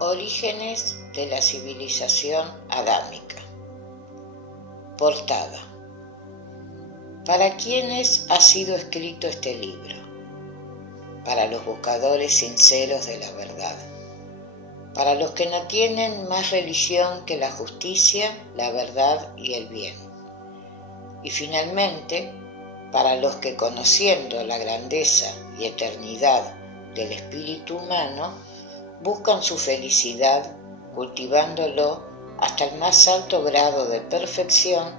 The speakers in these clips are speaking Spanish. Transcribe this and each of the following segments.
Orígenes de la civilización adámica. Portada. ¿Para quiénes ha sido escrito este libro? Para los buscadores sinceros de la verdad, para los que no tienen más religión que la justicia, la verdad y el bien, y finalmente para los que, conociendo la grandeza y eternidad del espíritu humano, buscan su felicidad cultivándolo hasta el más alto grado de perfección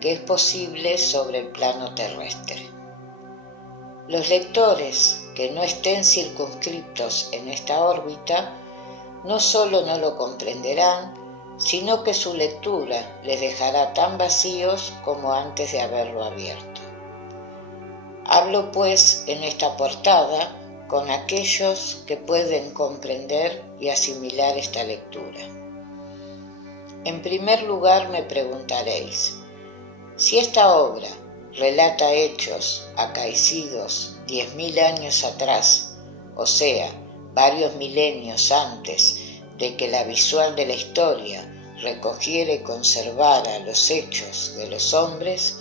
que es posible sobre el plano terrestre. Los lectores que no estén circunscriptos en esta órbita no solo no lo comprenderán, sino que su lectura les dejará tan vacíos como antes de haberlo abierto. Hablo pues en esta portada con aquellos que pueden comprender y asimilar esta lectura. En primer lugar me preguntaréis, si esta obra relata hechos acaecidos 10.000 años atrás, o sea, varios milenios antes de que la visual de la historia recogiera y conservara los hechos de los hombres,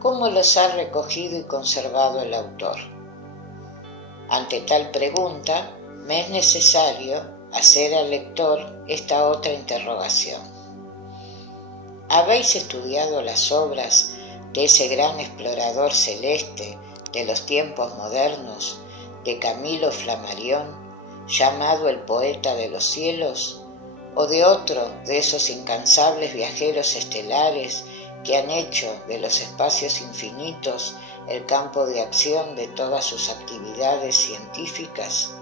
¿cómo los ha recogido y conservado el autor? Ante tal pregunta, me es necesario hacer al lector esta otra interrogación. ¿Habéis estudiado las obras de ese gran explorador celeste de los tiempos modernos, de Camilo Flammarion, llamado el poeta de los cielos, o de otro de esos incansables viajeros estelares que han hecho de los espacios infinitos el campo de acción de todas sus actividades científicas?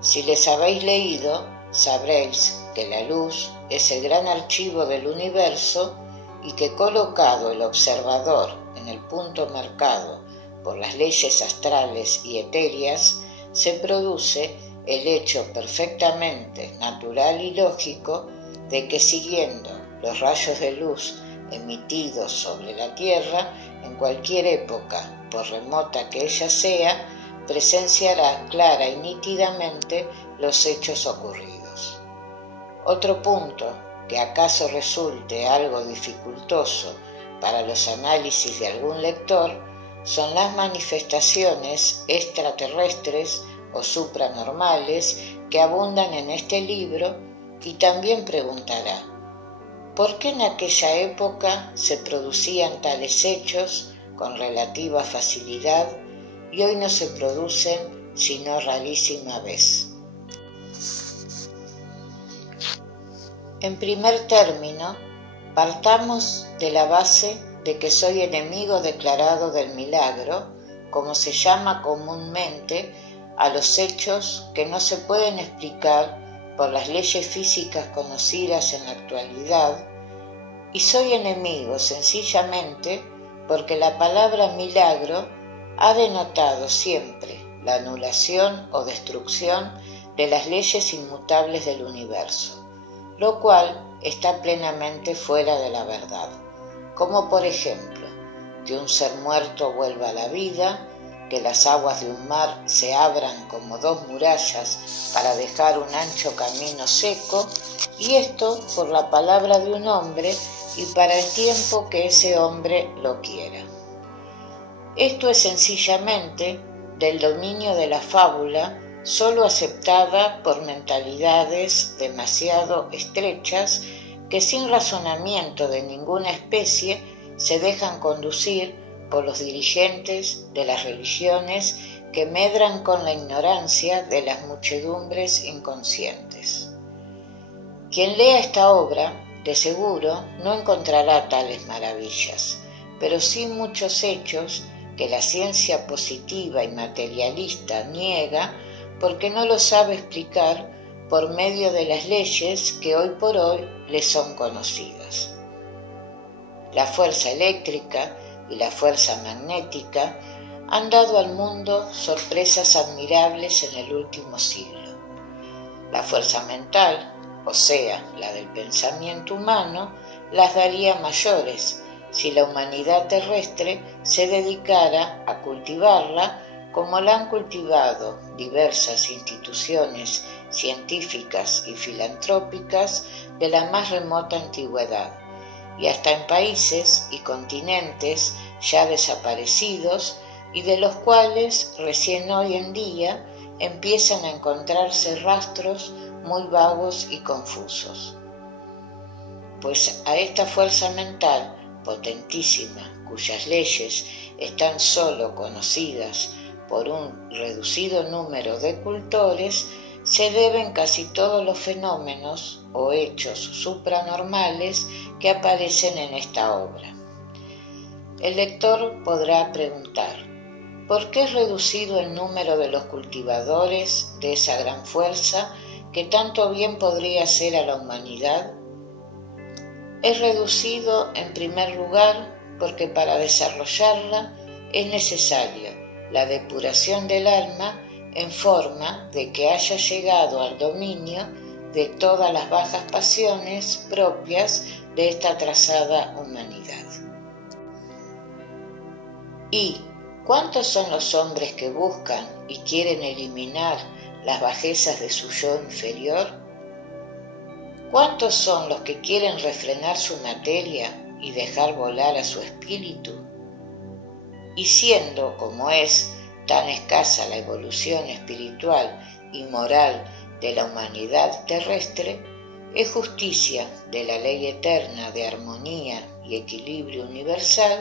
Si les habéis leído, sabréis que la luz es el gran archivo del universo y que, colocado el observador en el punto marcado por las leyes astrales y etéreas, se produce el hecho perfectamente natural y lógico de que, siguiendo los rayos de luz emitidos sobre la Tierra, en cualquier época, por remota que ella sea, presenciará clara y nítidamente los hechos ocurridos. Otro punto, que acaso resulte algo dificultoso para los análisis de algún lector, son las manifestaciones extraterrestres o supranormales que abundan en este libro, y también preguntará, ¿por qué en aquella época se producían tales hechos con relativa facilidad y hoy no se producen sino rarísima vez? En primer término, partamos de la base de que soy enemigo declarado del milagro, como se llama comúnmente a los hechos que no se pueden explicar por las leyes físicas conocidas en la actualidad, y soy enemigo sencillamente porque la palabra milagro ha denotado siempre la anulación o destrucción de las leyes inmutables del universo, lo cual está plenamente fuera de la verdad, como por ejemplo que un ser muerto vuelva a la vida, que las aguas de un mar se abran como dos murallas para dejar un ancho camino seco, y esto por la palabra de un hombre y para el tiempo que ese hombre lo quiera. Esto es sencillamente del dominio de la fábula, solo aceptada por mentalidades demasiado estrechas que sin razonamiento de ninguna especie se dejan conducir por los dirigentes de las religiones que medran con la ignorancia de las muchedumbres inconscientes. Quien lea esta obra, de seguro, no encontrará tales maravillas, pero sí muchos hechos que la ciencia positiva y materialista niega porque no lo sabe explicar por medio de las leyes que hoy por hoy le son conocidas. La fuerza eléctrica y la fuerza magnética han dado al mundo sorpresas admirables en el último siglo. La fuerza mental, o sea, la del pensamiento humano, las daría mayores si la humanidad terrestre se dedicara a cultivarla como la han cultivado diversas instituciones científicas y filantrópicas de la más remota antigüedad, y hasta en países y continentes ya desaparecidos y de los cuales recién hoy en día empiezan a encontrarse rastros muy vagos y confusos. Pues a esta fuerza mental potentísima, cuyas leyes están solo conocidas por un reducido número de cultores, se deben casi todos los fenómenos o hechos supranormales que aparecen en esta obra. El lector podrá preguntar: ¿por qué es reducido el número de los cultivadores de esa gran fuerza que tanto bien podría hacer a la humanidad? Es reducido en primer lugar porque para desarrollarla es necesario la depuración del alma en forma de que haya llegado al dominio de todas las bajas pasiones propias de esta atrasada humanidad. ¿Y cuántos son los hombres que buscan y quieren eliminar las bajezas de su yo inferior? ¿Cuántos son los que quieren refrenar su materia y dejar volar a su espíritu? Y siendo, como es, tan escasa la evolución espiritual y moral de la humanidad terrestre, es justicia de la ley eterna de armonía y equilibrio universal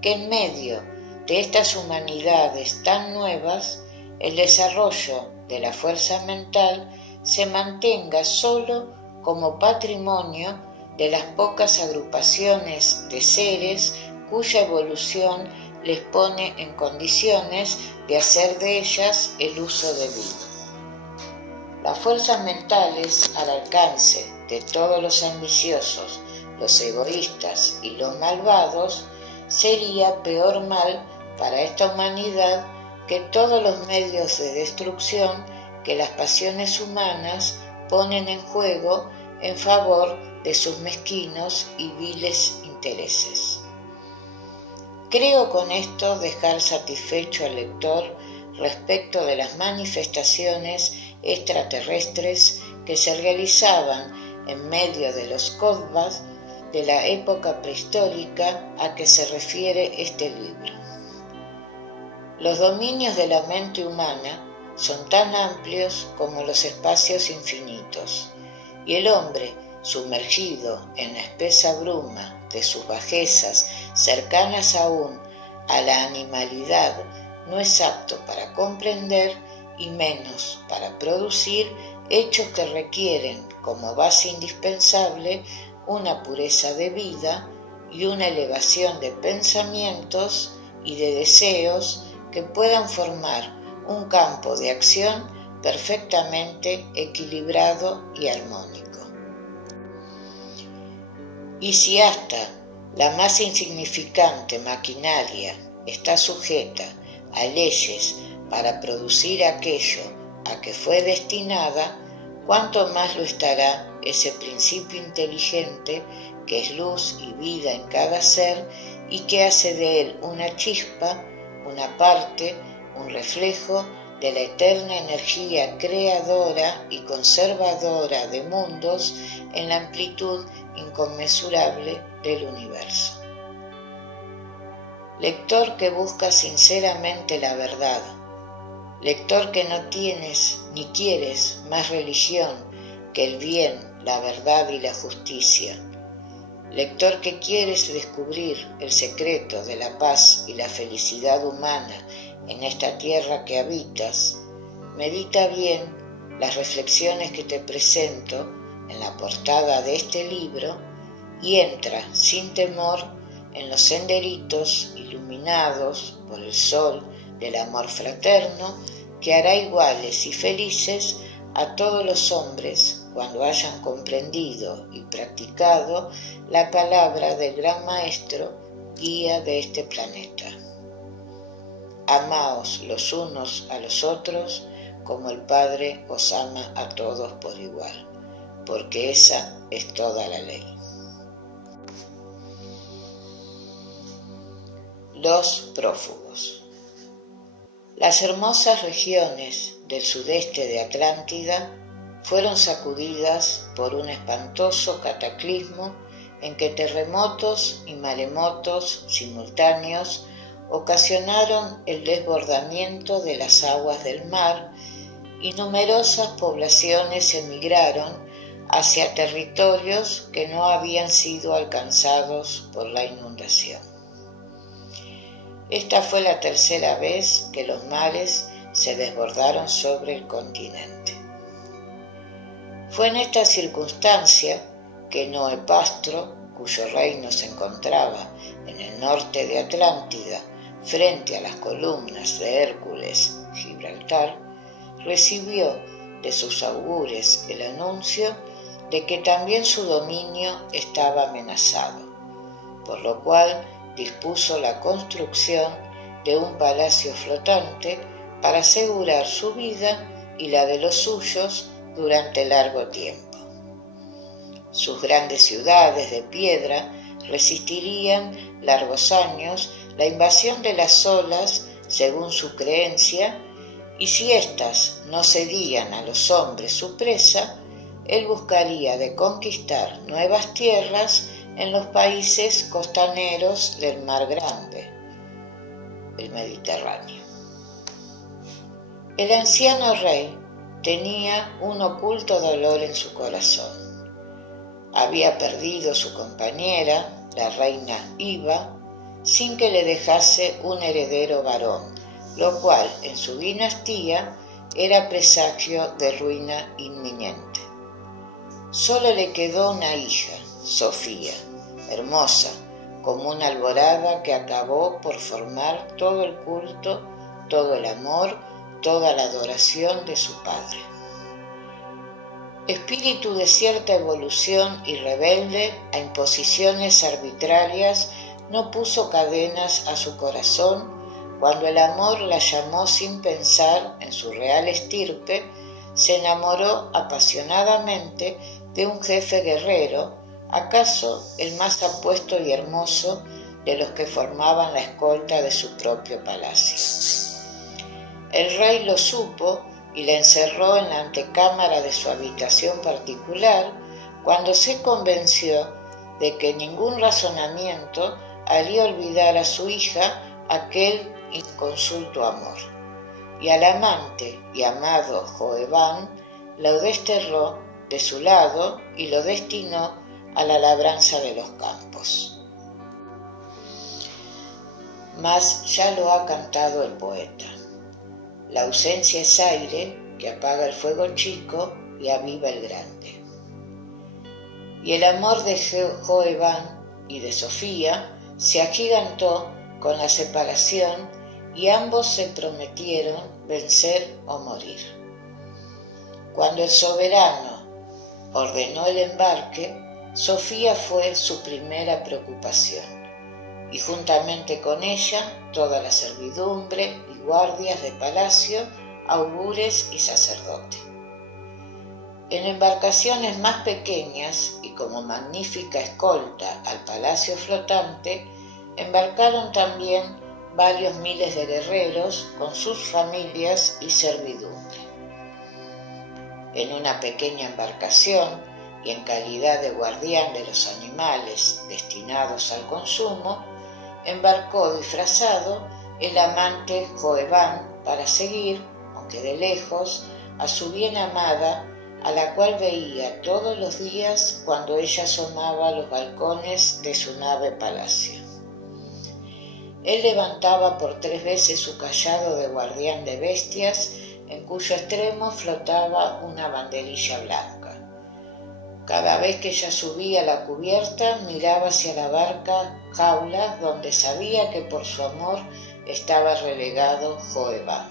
que en medio de estas humanidades tan nuevas el desarrollo de la fuerza mental se mantenga solo como patrimonio de las pocas agrupaciones de seres cuya evolución les pone en condiciones de hacer de ellas el uso debido. Las fuerzas mentales al alcance de todos los ambiciosos, los egoístas y los malvados sería peor mal para esta humanidad que todos los medios de destrucción que las pasiones humanas ponen en juego en favor de sus mezquinos y viles intereses. Creo con esto dejar satisfecho al lector respecto de las manifestaciones extraterrestres que se realizaban en medio de los Kodvas de la época prehistórica a que se refiere este libro. Los dominios de la mente humana son tan amplios como los espacios infinitos, y el hombre, sumergido en la espesa bruma de sus bajezas cercanas aún a la animalidad, no es apto para comprender y menos para producir hechos que requieren como base indispensable una pureza de vida y una elevación de pensamientos y de deseos que puedan formar un campo de acción perfectamente equilibrado y armónico. Y si hasta la más insignificante maquinaria está sujeta a leyes para producir aquello a que fue destinada, cuánto más lo estará ese principio inteligente que es luz y vida en cada ser y que hace de él una chispa, una parte, un reflejo de la eterna energía creadora y conservadora de mundos en la amplitud inconmensurable del universo. Lector que busca sinceramente la verdad, lector que no tienes ni quieres más religión que el bien, la verdad y la justicia, lector que quieres descubrir el secreto de la paz y la felicidad humana en esta tierra que habitas, medita bien las reflexiones que te presento en la portada de este libro y entra sin temor en los senderitos iluminados por el sol del amor fraterno que hará iguales y felices a todos los hombres cuando hayan comprendido y practicado la palabra del gran maestro, guía de este planeta. Amaos los unos a los otros como el Padre os ama a todos por igual, porque esa es toda la ley. Los prófugos. Las hermosas regiones del sudeste de Atlántida fueron sacudidas por un espantoso cataclismo en que terremotos y maremotos simultáneos ocasionaron el desbordamiento de las aguas del mar y numerosas poblaciones emigraron hacia territorios que no habían sido alcanzados por la inundación. Esta fue la tercera vez que los mares se desbordaron sobre el continente. Fue en esta circunstancia que Noepastro, cuyo reino se encontraba en el norte de Atlántida, frente a las columnas de Hércules, Gibraltar, recibió de sus augures el anuncio de que también su dominio estaba amenazado, por lo cual dispuso la construcción de un palacio flotante para asegurar su vida y la de los suyos durante largo tiempo. Sus grandes ciudades de piedra resistirían largos años la invasión de las olas según su creencia, y si éstas no cedían a los hombres su presa, él buscaría de conquistar nuevas tierras en los países costaneros del Mar Grande, el Mediterráneo. El anciano rey tenía un oculto dolor en su corazón. Había perdido su compañera, la reina Iva, sin que le dejase un heredero varón, lo cual en su dinastía era presagio de ruina inminente. Solo le quedó una hija, Sofía, hermosa, como una alborada que acabó por formar todo el culto, todo el amor, toda la adoración de su padre. Espíritu de cierta evolución y rebelde a imposiciones arbitrarias, no puso cadenas a su corazón cuando el amor la llamó sin pensar en su real estirpe. Se enamoró apasionadamente de un jefe guerrero, acaso el más apuesto y hermoso de los que formaban la escolta de su propio palacio. El rey lo supo y la encerró en la antecámara de su habitación particular, cuando se convenció de que ningún razonamiento haría olvidar a su hija aquel inconsulto amor. Y al amante y amado Joebán lo desterró de su lado y lo destinó a la labranza de los campos. Mas ya lo ha cantado el poeta: la ausencia es aire que apaga el fuego chico y aviva el grande. Y el amor de Joebán y de Sofía se agigantó con la separación, y ambos se prometieron vencer o morir. Cuando el soberano ordenó el embarque, Sofía fue su primera preocupación, y juntamente con ella toda la servidumbre y guardias de palacio, augures y sacerdote. En embarcaciones más pequeñas y como magnífica escolta al palacio flotante, embarcaron también varios miles de guerreros con sus familias y servidumbre. En una pequeña embarcación y en calidad de guardián de los animales destinados al consumo, embarcó disfrazado el amante Joebán para seguir, aunque de lejos, a su bien amada, a la cual veía todos los días cuando ella asomaba a los balcones de su nave palacio. Él levantaba por 3 veces su cayado de guardián de bestias, en cuyo extremo flotaba una banderilla blanca. Cada vez que ella subía a la cubierta, miraba hacia la barca jaula donde sabía que por su amor estaba relegado Joebán.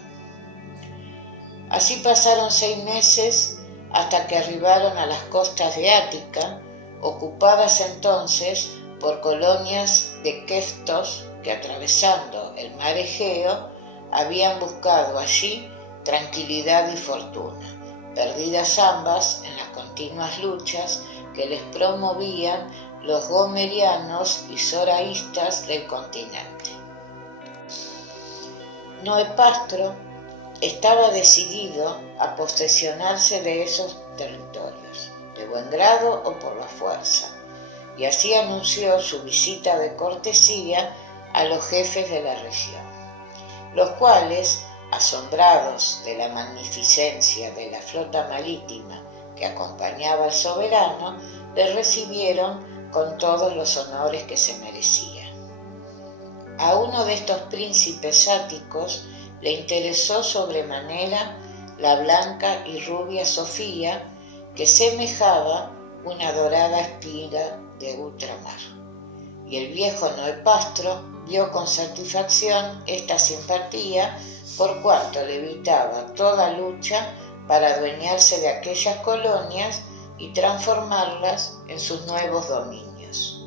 Así pasaron 6 meses hasta que arribaron a las costas de Ática, ocupadas entonces por colonias de Keftos que, atravesando el mar Egeo, habían buscado allí tranquilidad y fortuna, perdidas ambas en las continuas luchas que les promovían los gomerianos y zoraístas del continente. Noepastro estaba decidido a posesionarse de esos territorios, de buen grado o por la fuerza, y así anunció su visita de cortesía a los jefes de la región, los cuales, asombrados de la magnificencia de la flota marítima que acompañaba al soberano, le recibieron con todos los honores que se merecía. A uno de estos príncipes áticos le interesó sobremanera la blanca y rubia Sofía, que semejaba una dorada espiga de ultramar. Y el viejo Noepastro vio con satisfacción esta simpatía, por cuanto le evitaba toda lucha para adueñarse de aquellas colonias y transformarlas en sus nuevos dominios.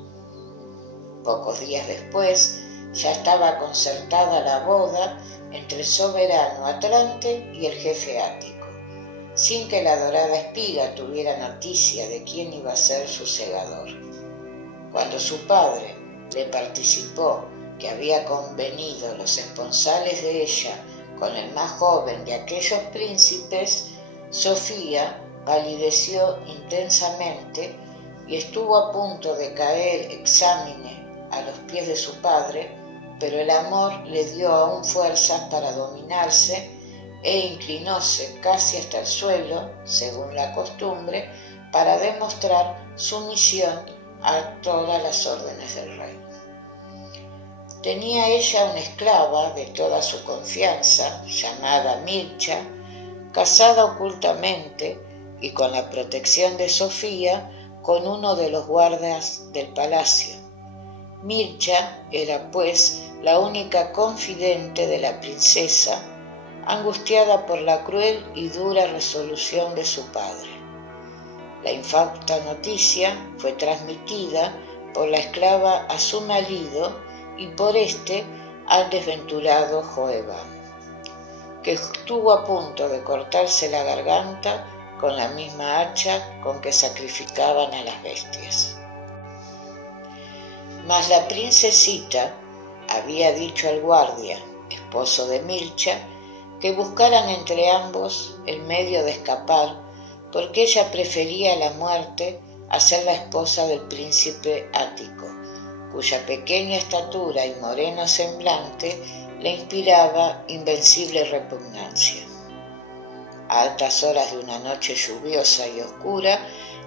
Pocos días después ya estaba concertada la boda entre el soberano atlante y el jefe ático, sin que la dorada espiga tuviera noticia de quién iba a ser su segador. Cuando su padre le participó que había convenido los esponsales de ella con el más joven de aquellos príncipes, Sofía palideció intensamente y estuvo a punto de caer exánime a los pies de su padre, pero el amor le dio aún fuerzas para dominarse e inclinóse casi hasta el suelo, según la costumbre, para demostrar sumisión a todas las órdenes del rey. Tenía ella una esclava de toda su confianza, llamada Mircha, casada ocultamente y con la protección de Sofía con uno de los guardas del palacio. Mircha era, pues, la única confidente de la princesa, angustiada por la cruel y dura resolución de su padre. La infausta noticia fue transmitida por la esclava a su marido y por éste al desventurado Joebán, que estuvo a punto de cortarse la garganta con la misma hacha con que sacrificaban a las bestias. Mas la princesita había dicho al guardia, esposo de Mircha, que buscaran entre ambos el medio de escapar, porque ella prefería la muerte a ser la esposa del príncipe ático, cuya pequeña estatura y moreno semblante le inspiraba invencible repugnancia. A altas horas de una noche lluviosa y oscura,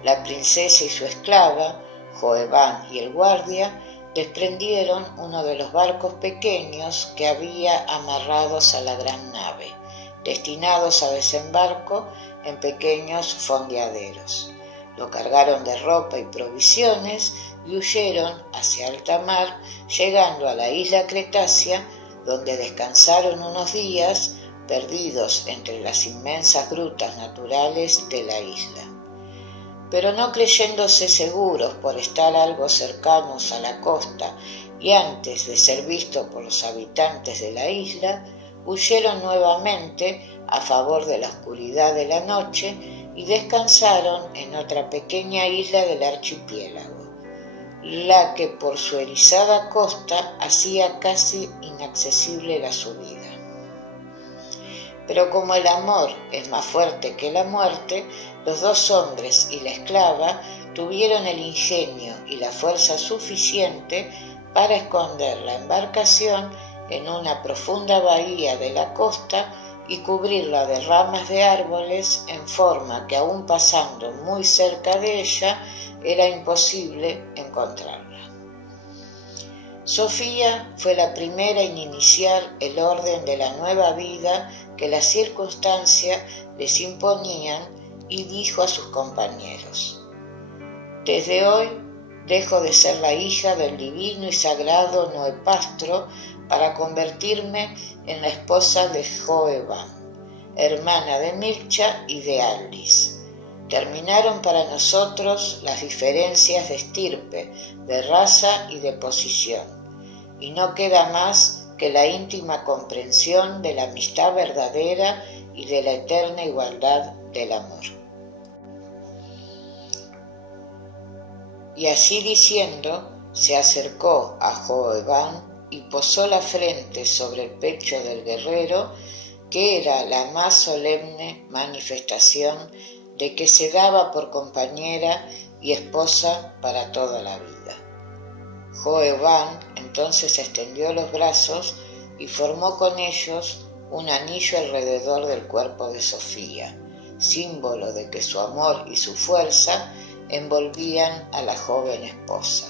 la princesa y su esclava, Joebán y el guardia, desprendieron uno de los barcos pequeños que había amarrados a la gran nave, destinados a desembarco en pequeños fondeaderos. Lo cargaron de ropa y provisiones y huyeron hacia alta mar, llegando a la isla Cretácea, donde descansaron unos días, perdidos entre las inmensas grutas naturales de la isla. Pero no creyéndose seguros por estar algo cercanos a la costa y antes de ser vistos por los habitantes de la isla, huyeron nuevamente a favor de la oscuridad de la noche y descansaron en otra pequeña isla del archipiélago, la que por su erizada costa hacía casi inaccesible la subida. Pero como el amor es más fuerte que la muerte, los dos hombres y la esclava tuvieron el ingenio y la fuerza suficiente para esconder la embarcación en una profunda bahía de la costa y cubrirla de ramas de árboles en forma que aún pasando muy cerca de ella era imposible encontrarla. Sofía fue la primera en iniciar el orden de la nueva vida que las circunstancias les imponían y dijo a sus compañeros: «Desde hoy dejo de ser la hija del divino y sagrado Noepastro para convertirme en la esposa de Joebán, hermana de Mircha y de Aldis. Terminaron para nosotros las diferencias de estirpe, de raza y de posición, y no queda más que la íntima comprensión de la amistad verdadera y de la eterna igualdad del amor». Y así diciendo, se acercó a Joebán y posó la frente sobre el pecho del guerrero, que era la más solemne manifestación de que se daba por compañera y esposa para toda la vida. Joeban entonces extendió los brazos y formó con ellos un anillo alrededor del cuerpo de Sofía, símbolo de que su amor y su fuerza envolvían a la joven esposa.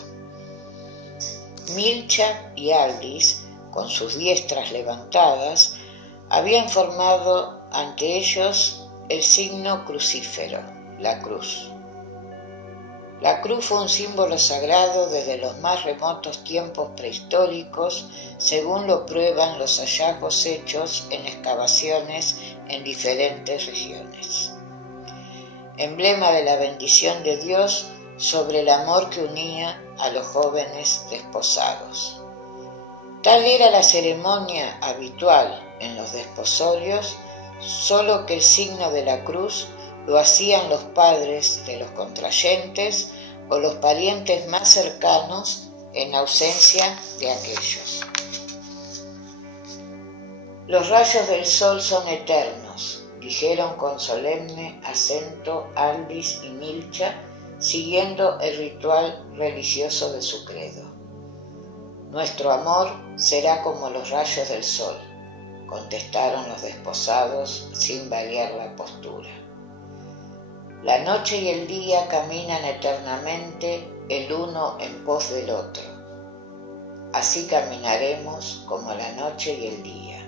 Milcha y Aldis, con sus diestras levantadas, habían formado ante ellos el signo crucífero, la cruz. La cruz fue un símbolo sagrado desde los más remotos tiempos prehistóricos, según lo prueban los hallazgos hechos en excavaciones en diferentes regiones. Emblema de la bendición de Dios sobre el amor que unía a los jóvenes desposados. Tal era la ceremonia habitual en los desposorios, solo que el signo de la cruz lo hacían los padres de los contrayentes o los parientes más cercanos en ausencia de aquellos. Los rayos del sol son eternos, dijeron con solemne acento Aldis y Milcha, siguiendo el ritual religioso de su credo. Nuestro amor será como los rayos del sol, contestaron los desposados sin variar la postura. La noche y el día caminan eternamente el uno en pos del otro. Así caminaremos como la noche y el día.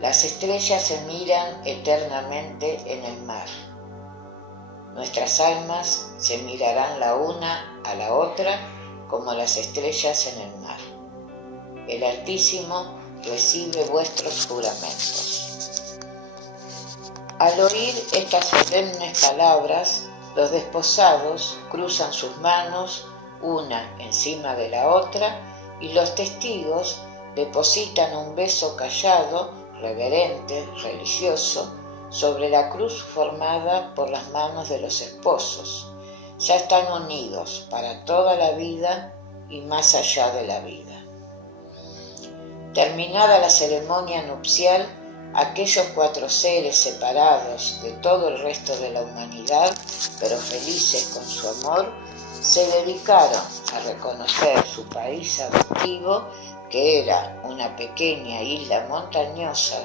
Las estrellas se miran eternamente en el mar. Nuestras almas se mirarán la una a la otra como las estrellas en el mar. El Altísimo recibe vuestros juramentos. Al oír estas solemnes palabras, los desposados cruzan sus manos una encima de la otra y los testigos depositan un beso callado, reverente, religioso, sobre la cruz formada por las manos de los esposos. Ya están unidos para toda la vida y más allá de la vida. Terminada la ceremonia nupcial, aquellos 4 seres separados de todo el resto de la humanidad, pero felices con su amor, se dedicaron a reconocer su país adoptivo, que era una pequeña isla montañosa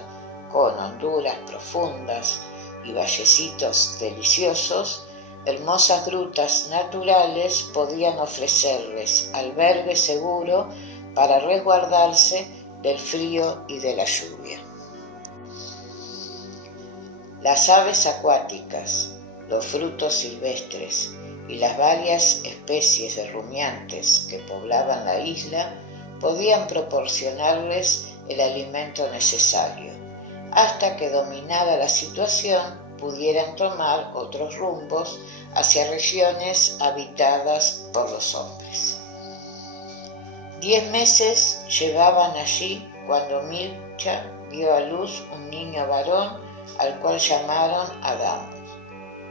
con honduras profundas y vallecitos deliciosos. Hermosas grutas naturales podían ofrecerles albergue seguro para resguardarse del frío y de la lluvia. Las aves acuáticas, los frutos silvestres y las varias especies de rumiantes que poblaban la isla podían proporcionarles el alimento necesario, hasta que, dominada la situación, pudieran tomar otros rumbos hacia regiones habitadas por los hombres. 10 meses llevaban allí cuando Milcha dio a luz un niño varón al cual llamaron Adán,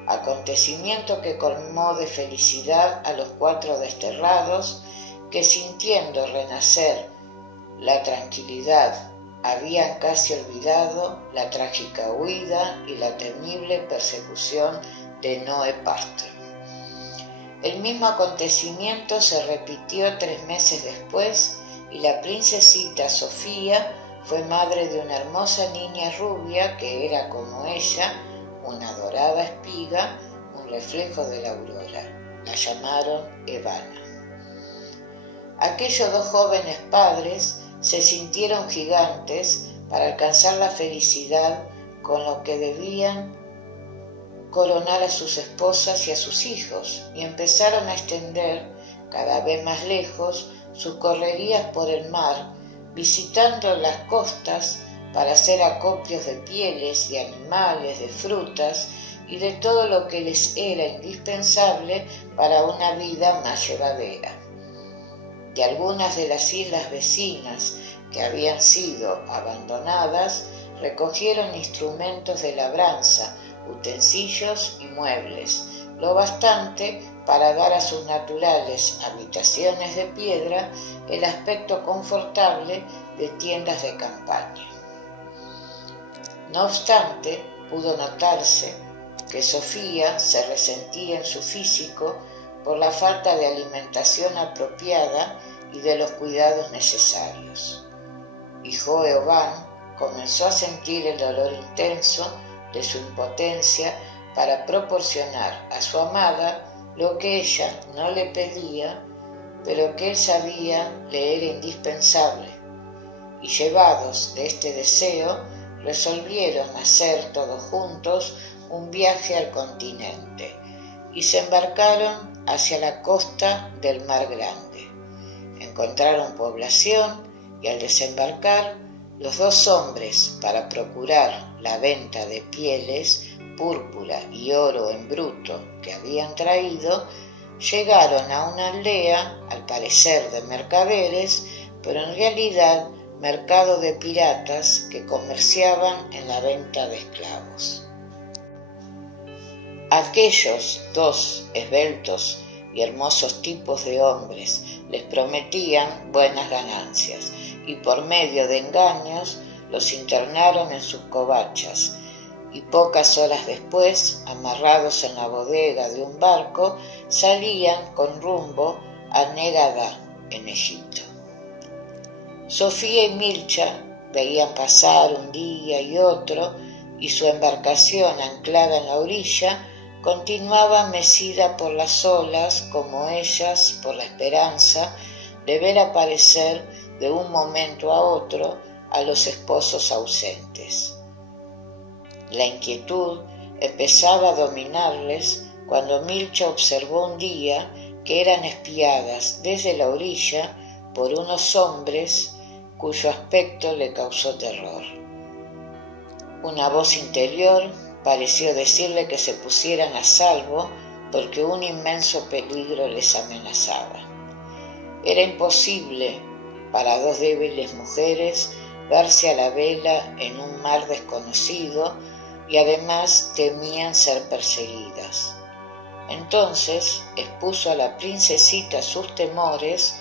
acontecimiento que colmó de felicidad a los 4 desterrados que, sintiendo renacer la tranquilidad, habían casi olvidado la trágica huida y la temible persecución de Noé Pastor. El mismo acontecimiento se repitió 3 meses después y la princesita Sofía fue madre de una hermosa niña rubia que era como ella, una dorada espiga, un reflejo de la aurora. La llamaron Evana. Aquellos 2 jóvenes padres se sintieron gigantes para alcanzar la felicidad con lo que debían coronar a sus esposas y a sus hijos, y empezaron a extender cada vez más lejos sus correrías por el mar, visitando las costas para hacer acopios de pieles, de animales, de frutas y de todo lo que les era indispensable para una vida más llevadera. De algunas de las islas vecinas que habían sido abandonadas, recogieron instrumentos de labranza, utensilios y muebles, lo bastante para dar a sus naturales habitaciones de piedra el aspecto confortable de tiendas de campaña. No obstante, pudo notarse que Sofía se resentía en su físico por la falta de alimentación apropiada y de los cuidados necesarios. Y Joeban comenzó a sentir el dolor intenso de su impotencia para proporcionar a su amada lo que ella no le pedía, pero que él sabía le era indispensable. Y llevados de este deseo, resolvieron hacer todos juntos un viaje al continente y se embarcaron hacia la costa del Mar Grande. Encontraron población y al desembarcar, los dos hombres, para procurar la venta de pieles, púrpura y oro en bruto que habían traído, llegaron a una aldea, al parecer de mercaderes, pero en realidad mercado de piratas que comerciaban en la venta de esclavos. Aquellos dos esbeltos y hermosos tipos de hombres les prometían buenas ganancias y por medio de engaños los internaron en sus covachas y pocas horas después, amarrados en la bodega de un barco, salían con rumbo a Negadá, en Egipto. Sofía y Milcha veían pasar un día y otro y su embarcación anclada en la orilla continuaba mecida por las olas como ellas por la esperanza de ver aparecer de un momento a otro a los esposos ausentes. La inquietud empezaba a dominarles cuando Milcha observó un día que eran espiadas desde la orilla por unos hombres cuyo aspecto le causó terror. Una voz interior pareció decirle que se pusieran a salvo porque un inmenso peligro les amenazaba. Era imposible para dos débiles mujeres verse a la vela en un mar desconocido y además temían ser perseguidas. Entonces expuso a la princesita sus temores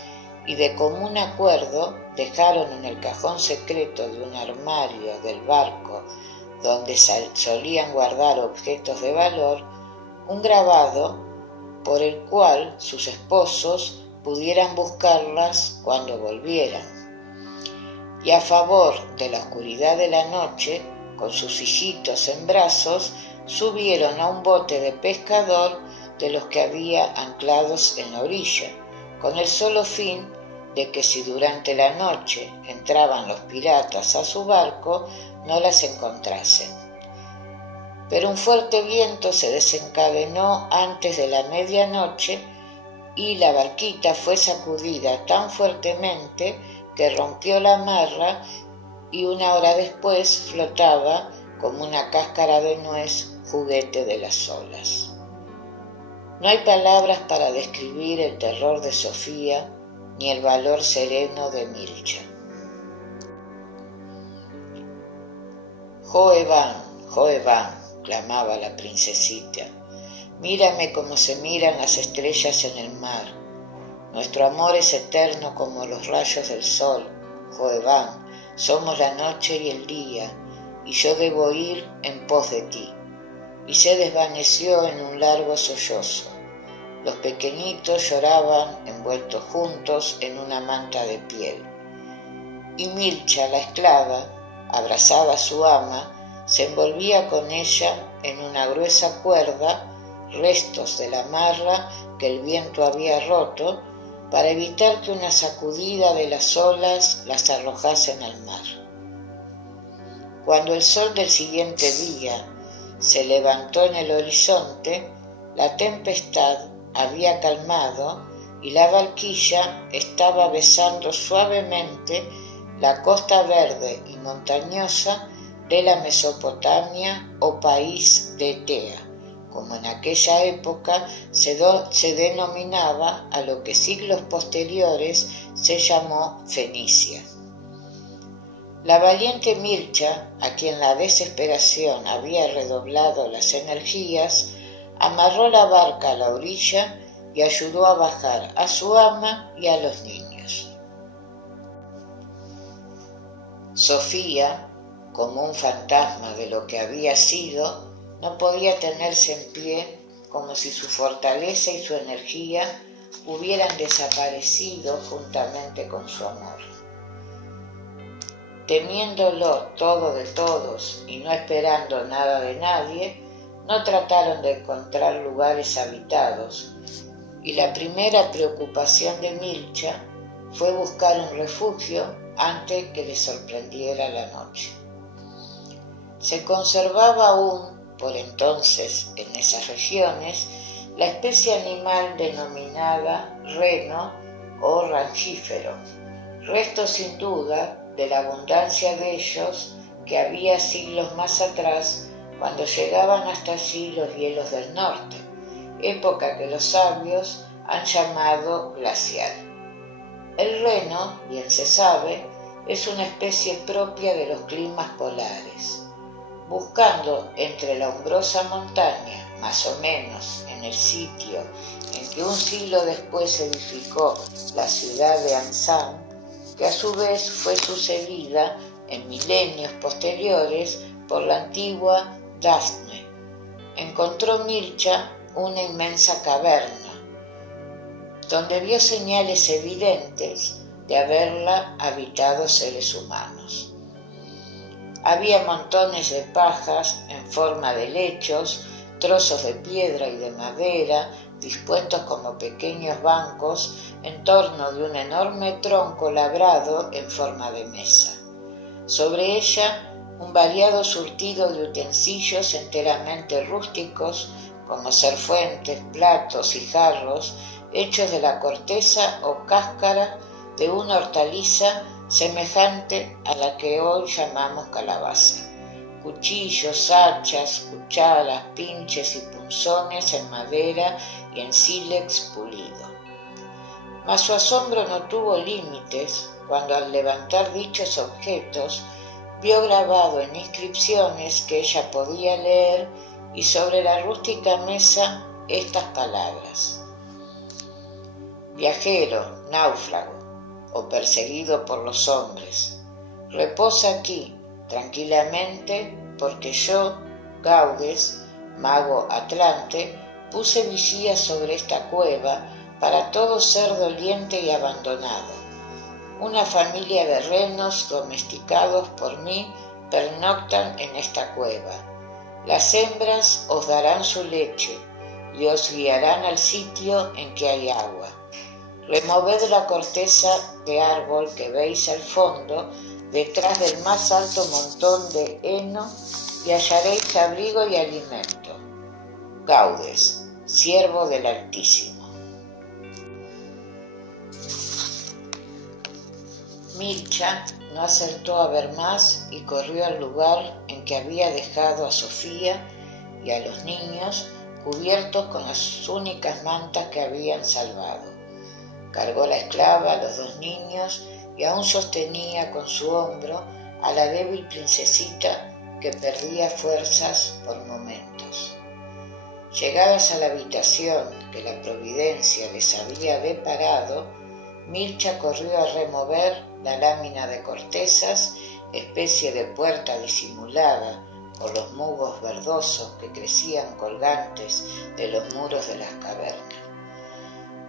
y de común acuerdo dejaron en el cajón secreto de un armario del barco donde solían guardar objetos de valor, un grabado por el cual sus esposos pudieran buscarlas cuando volvieran. Y a favor de la oscuridad de la noche, con sus hijitos en brazos, subieron a un bote de pescador de los que había anclados en la orilla, con el solo fin de que si durante la noche entraban los piratas a su barco, no las encontrasen. Pero un fuerte viento se desencadenó antes de la medianoche y la barquita fue sacudida tan fuertemente que rompió la amarra y una hora después flotaba como una cáscara de nuez, juguete de las olas. No hay palabras para describir el terror de Sofía ni el valor sereno de Milcha. Joeban, Joeban, clamaba la princesita, mírame como se miran las estrellas en el mar. Nuestro amor es eterno como los rayos del sol. Joeban, somos la noche y el día, y yo debo ir en pos de ti. Y se desvaneció en un largo sollozo. Los pequeñitos lloraban envueltos juntos en una manta de piel. Y Milcha, la esclava, abrazada a su ama, se envolvía con ella en una gruesa cuerda, restos de la amarra que el viento había roto, para evitar que una sacudida de las olas las arrojasen al mar. Cuando el sol del siguiente día se levantó en el horizonte, la tempestad había calmado y la barquilla estaba besando suavemente la costa verde y montañosa de la Mesopotamia o país de Etea, como en aquella época se denominaba a lo que siglos posteriores se llamó Fenicia. La valiente Milcha, a quien la desesperación había redoblado las energías, amarró la barca a la orilla y ayudó a bajar a su ama y a los niños. Sofía, como un fantasma de lo que había sido, no podía tenerse en pie, como si su fortaleza y su energía hubieran desaparecido juntamente con su amor. Temiéndolo todo de todos y no esperando nada de nadie, no trataron de encontrar lugares habitados, y la primera preocupación de Milcha fue buscar un refugio antes que le sorprendiera la noche. Se conservaba aún, por entonces, en esas regiones, la especie animal denominada reno o rangífero, resto sin duda de la abundancia de ellos que había siglos más atrás, cuando llegaban hasta allí los hielos del norte, época que los sabios han llamado glacial. El reno, bien se sabe, es una especie propia de los climas polares. Buscando entre la umbrosa montaña, más o menos en el sitio en que un siglo después se edificó la ciudad de Ansan, que a su vez fue sucedida en milenios posteriores por la antigua Dasne, encontró Milcha una inmensa caverna, donde vio señales evidentes de haberla habitado seres humanos. Había montones de pajas en forma de lechos, trozos de piedra y de madera dispuestos como pequeños bancos en torno de un enorme tronco labrado en forma de mesa. Sobre ella, un variado surtido de utensilios enteramente rústicos, como serfuentes, platos y jarros, hechos de la corteza o cáscara de una hortaliza semejante a la que hoy llamamos calabaza. Cuchillos, hachas, cucharas, pinches y punzones en madera y en sílex pulido. Mas su asombro no tuvo límites cuando al levantar dichos objetos vio grabado en inscripciones que ella podía leer y sobre la rústica mesa estas palabras: viajero, náufrago o perseguido por los hombres, reposa aquí tranquilamente, porque yo, Gaudes, mago atlante, puse vigía sobre esta cueva para todo ser doliente y abandonado. Una familia de renos domesticados por mí pernoctan en esta cueva. Las hembras os darán su leche y os guiarán al sitio en que hay agua. Removed la corteza de árbol que veis al fondo, detrás del más alto montón de heno, y hallaréis abrigo y alimento. Gaudes, siervo del Altísimo. Milcha no acertó a ver más y corrió al lugar en que había dejado a Sofía y a los niños cubiertos con las únicas mantas que habían salvado. Cargó la esclava a los dos niños y aún sostenía con su hombro a la débil princesita que perdía fuerzas por momentos. Llegadas a la habitación que la providencia les había deparado, Milcha corrió a remover la lámina de cortezas, especie de puerta disimulada por los musgos verdosos que crecían colgantes de los muros de las cavernas.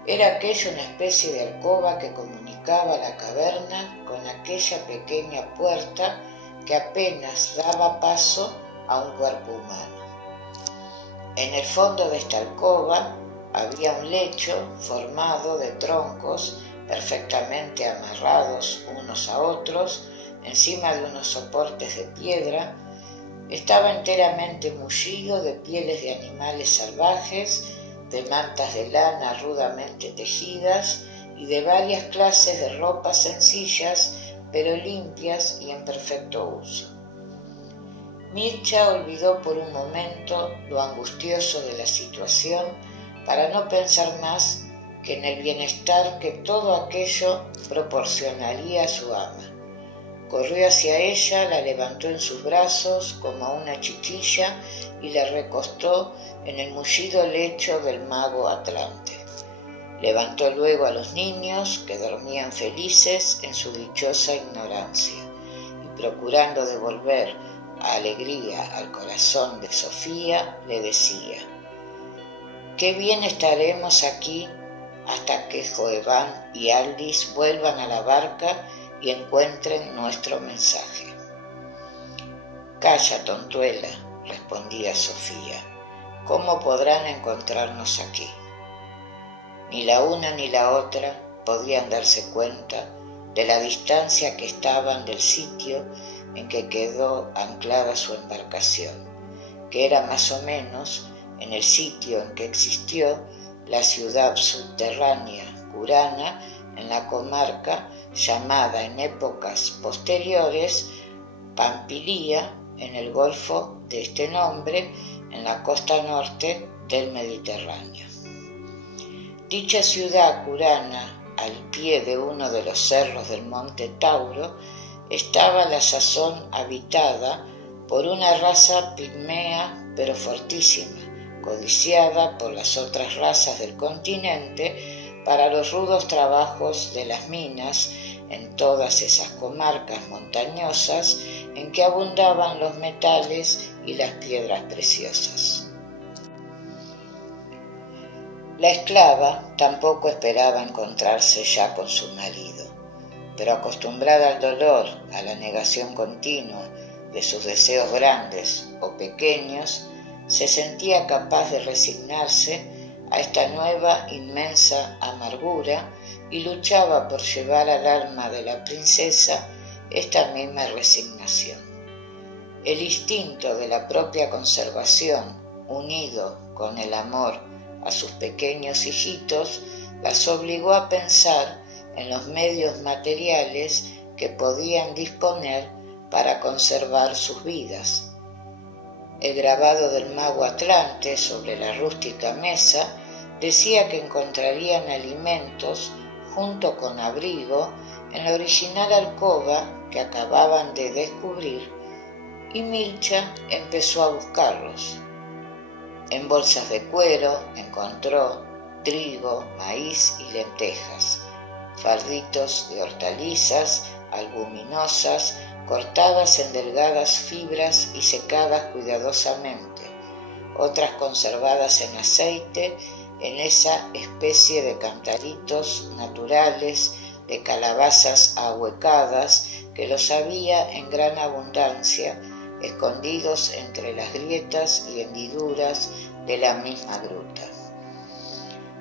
Era aquello una especie de alcoba que comunicaba la caverna con aquella pequeña puerta que apenas daba paso a un cuerpo humano. En el fondo de esta alcoba había un lecho formado de troncos perfectamente amarrados unos a otros encima de unos soportes de piedra. Estaba enteramente mullido de pieles de animales salvajes, de mantas de lana rudamente tejidas y de varias clases de ropas sencillas pero limpias y en perfecto uso. Milcha olvidó por un momento lo angustioso de la situación para no pensar más que en el bienestar que todo aquello proporcionaría a su ama. Corrió hacia ella, la levantó en sus brazos como a una chiquilla y la recostó en el mullido lecho del mago atlante. Levantó luego a los niños que dormían felices en su dichosa ignorancia y procurando devolver alegría al corazón de Sofía, le decía: «Qué bien estaremos aquí hasta que Joeván y Aldis vuelvan a la barca y encuentren nuestro mensaje». «Calla, tontuela», respondía Sofía, «¿cómo podrán encontrarnos aquí?». Ni la una ni la otra podían darse cuenta de la distancia que estaban del sitio en que quedó anclada su embarcación, que era más o menos en el sitio en que existió la ciudad subterránea Curana, en la comarca llamada en épocas posteriores Pampilía, en el golfo de este nombre, en la costa norte del Mediterráneo. Dicha ciudad curana, al pie de uno de los cerros del monte Tauro, estaba a la sazón habitada por una raza pigmea pero fortísima, codiciada por las otras razas del continente para los rudos trabajos de las minas en todas esas comarcas montañosas en que abundaban los metales y las piedras preciosas. La esclava tampoco esperaba encontrarse ya con su marido, pero acostumbrada al dolor, a la negación continua de sus deseos grandes o pequeños, se sentía capaz de resignarse a esta nueva inmensa amargura y luchaba por llevar al alma de la princesa esta misma resignación. El instinto de la propia conservación, unido con el amor a sus pequeños hijitos, las obligó a pensar en los medios materiales que podían disponer para conservar sus vidas. El grabado del mago Atlante sobre la rústica mesa decía que encontrarían alimentos junto con abrigo en la original alcoba que acababan de descubrir, y Milcha empezó a buscarlos. En bolsas de cuero encontró trigo, maíz y lentejas, farditos de hortalizas, albuminosas, cortadas en delgadas fibras y secadas cuidadosamente, otras conservadas en aceite en esa especie de cantaritos naturales de calabazas ahuecadas que los había en gran abundancia, escondidos entre las grietas y hendiduras de la misma gruta.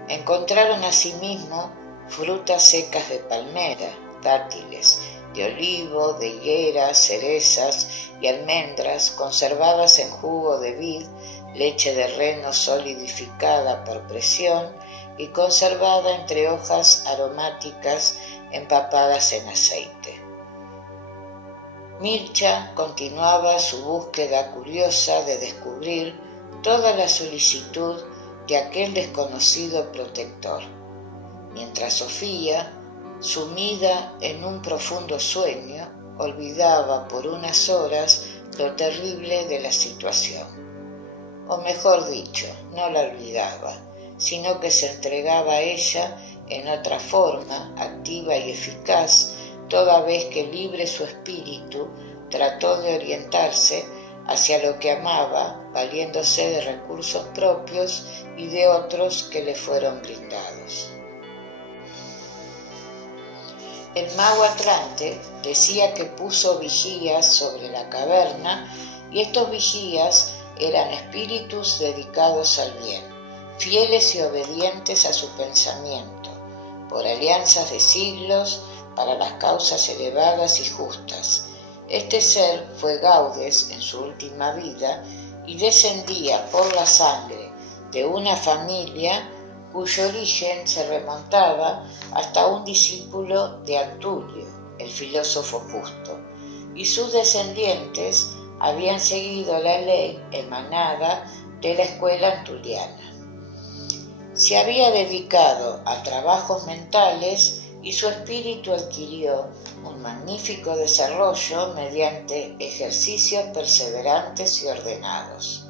Encontraron asimismo frutas secas de palmera, dátiles, de olivo, de higuera, cerezas y almendras conservadas en jugo de vid, leche de reno solidificada por presión y conservada entre hojas aromáticas empapadas en aceite. Milcha continuaba su búsqueda curiosa de descubrir toda la solicitud de aquel desconocido protector, mientras Sofía, sumida en un profundo sueño, olvidaba por unas horas lo terrible de la situación. O mejor dicho, no la olvidaba, sino que se entregaba a ella en otra forma, activa y eficaz, toda vez que libre su espíritu trató de orientarse hacia lo que amaba, valiéndose de recursos propios y de otros que le fueron brindados. El mago Atlante decía que puso vigías sobre la caverna, y estos vigías eran espíritus dedicados al bien, fieles y obedientes a su pensamiento, por alianzas de siglos para las causas elevadas y justas. Este ser fue Gaudes en su última vida y descendía por la sangre de una familia cuyo origen se remontaba hasta un discípulo de Antulio, el filósofo justo, y sus descendientes habían seguido la ley emanada de la escuela antuliana. Se había dedicado a trabajos mentales y su espíritu adquirió un magnífico desarrollo mediante ejercicios perseverantes y ordenados.